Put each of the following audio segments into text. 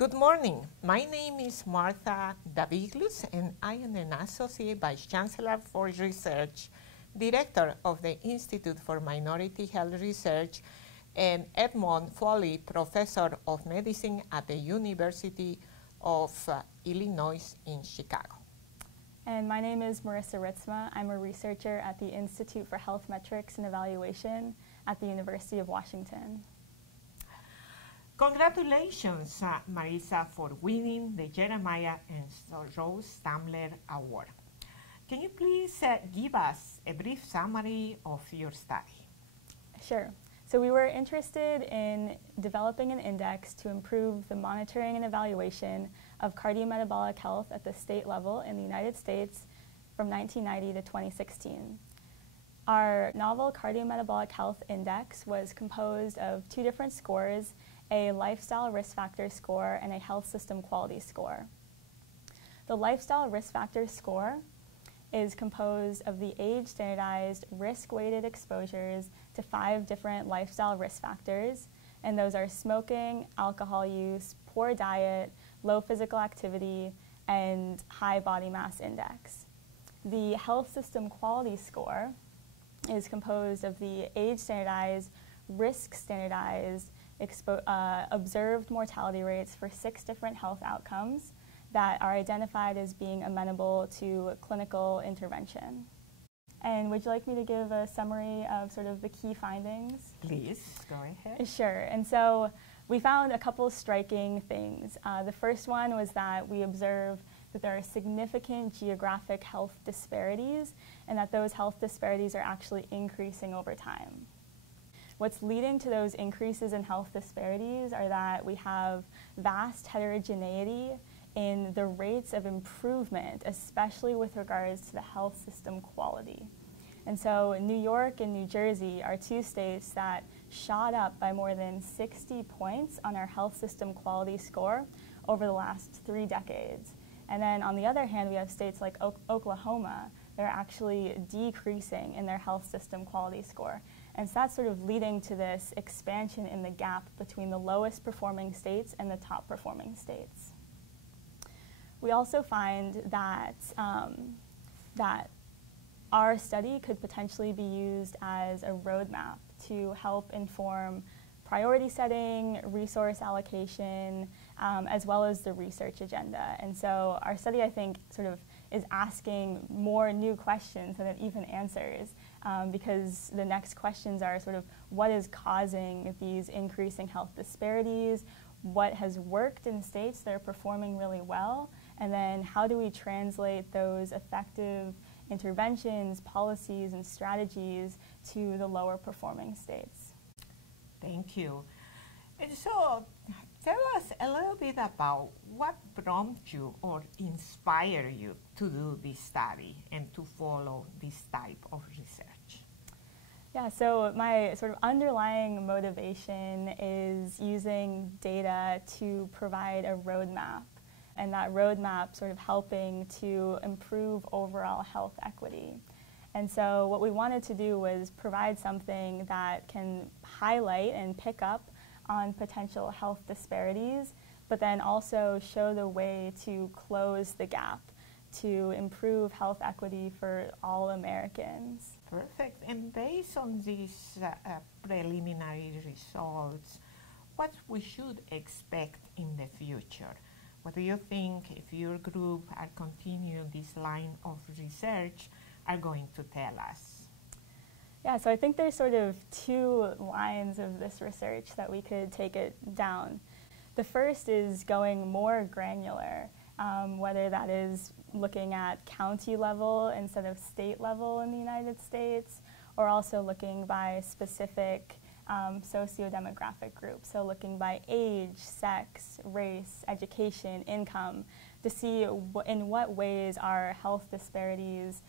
Good morning. My name is Martha Daviglus, and I am an Associate Vice Chancellor for Research, Director of the Institute for Minority Health Research, and Edmond Foley Professor of Medicine at the University of Illinois in Chicago. And my name is Marissa Reitsma. I'm a researcher at the Institute for Health Metrics and Evaluation at the University of Washington. Congratulations, Marissa, for winning the Jeremiah and Rose Stamler Award. Can you please give us a brief summary of your study? Sure. So we were interested in developing an index to improve the monitoring and evaluation of cardiometabolic health at the state level in the United States from 1990 to 2016. Our novel cardiometabolic health index was composed of two different scores, a lifestyle risk factor score and a health system quality score. The lifestyle risk factor score is composed of the age-standardized risk-weighted exposures to 5 different lifestyle risk factors, and those are smoking, alcohol use, poor diet, low physical activity, and high body mass index. The health system quality score is composed of the age-standardized, risk-standardized, observed mortality rates for 6 different health outcomes that are identified as being amenable to clinical intervention. And would you like me to give a summary of sort of the key findings? Please, go ahead. Sure. And so we found a couple of striking things. The first one was that we observed that there are significant geographic health disparities and that those health disparities are actually increasing over time. What's leading to those increases in health disparities are that we have vast heterogeneity in the rates of improvement, especially with regards to the health system quality. And so New York and New Jersey are 2 states that shot up by more than 60 points on our health system quality score over the last 3 decades. And then on the other hand, we have states like Oklahoma that are actually decreasing in their health system quality score. And so that's sort of leading to this expansion in the gap between the lowest performing states and the top performing states. We also find that, that our study could potentially be used as a roadmap to help inform priority setting, resource allocation, as well as the research agenda. And so our study, I think, sort of is asking more new questions than it even answers, because the next questions are sort of what is causing these increasing health disparities, what has worked in states that are performing really well, and then how do we translate those effective interventions, policies, and strategies to the lower performing states. Thank you. And so tell us a little bit about what prompted you or inspired you to do this study and to follow this type of research. Yeah, so my sort of underlying motivation is using data to provide a roadmap, and that roadmap sort of helping to improve overall health equity. And so what we wanted to do was provide something that can highlight and pick up on potential health disparities, but then also show the way to close the gap to improve health equity for all Americans. Perfect. And based on these preliminary results, what we should expect in the future? What do you think, if your group are continuing this line of research, are going to tell us? Yeah, so I think there's sort of 2 lines of this research that we could take it down. The first is going more granular, whether that is looking at county level instead of state level in the United States, or also looking by specific socio-demographic groups, so looking by age, sex, race, education, income, to see in what ways are health disparities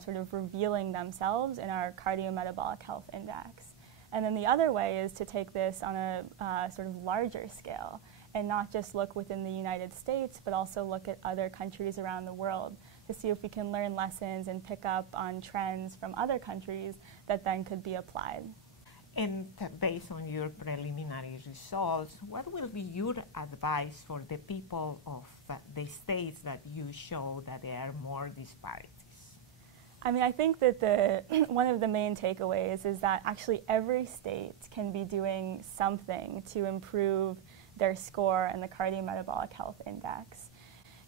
sort of revealing themselves in our cardiometabolic health index. And then the other way is to take this on a sort of larger scale and not just look within the United States, but also look at other countries around the world to see if we can learn lessons and pick up on trends from other countries that then could be applied. And based on your preliminary results, what will be your advice for the people of the states that you show that there are more disparities? I mean, I think that one of the main takeaways is that actually every state can be doing something to improve their score in the Cardiometabolic Health Index.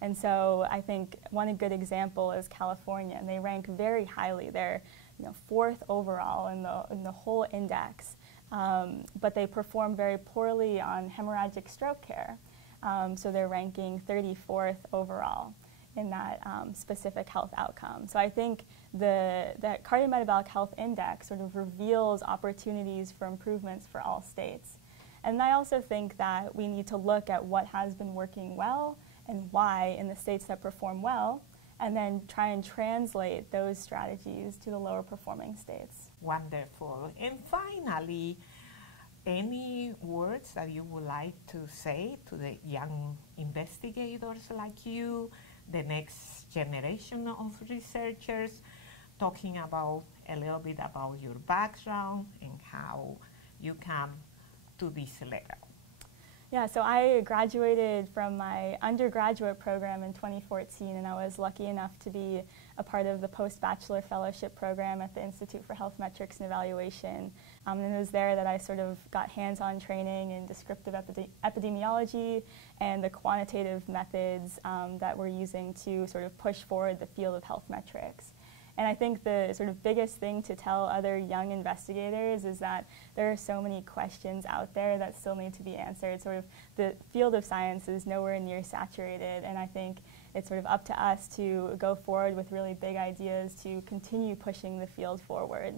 And so I think one good example is California, and they rank very highly. They're fourth overall in the whole index, but they perform very poorly on hemorrhagic stroke care. So they're ranking 34th overall in that specific health outcome. So I think that Cardiometabolic Health Index sort of reveals opportunities for improvements for all states. And I also think that we need to look at what has been working well and why in the states that perform well, and then try and translate those strategies to the lower performing states. Wonderful. And finally, any words that you would like to say to the young investigators like you, the next generation of researchers, talking about a little bit about your background and how you come to this level? Yeah, so I graduated from my undergraduate program in 2014, and I was lucky enough to be a part of the post-bachelor fellowship program at the Institute for Health Metrics and Evaluation. And it was there that I sort of got hands-on training in descriptive epidemiology and the quantitative methods that we're using to sort of push forward the field of health metrics. And I think the sort of biggest thing to tell other young investigators is that there are so many questions out there that still need to be answered. Sort of the field of science is nowhere near saturated, and I think it's sort of up to us to go forward with really big ideas to continue pushing the field forward.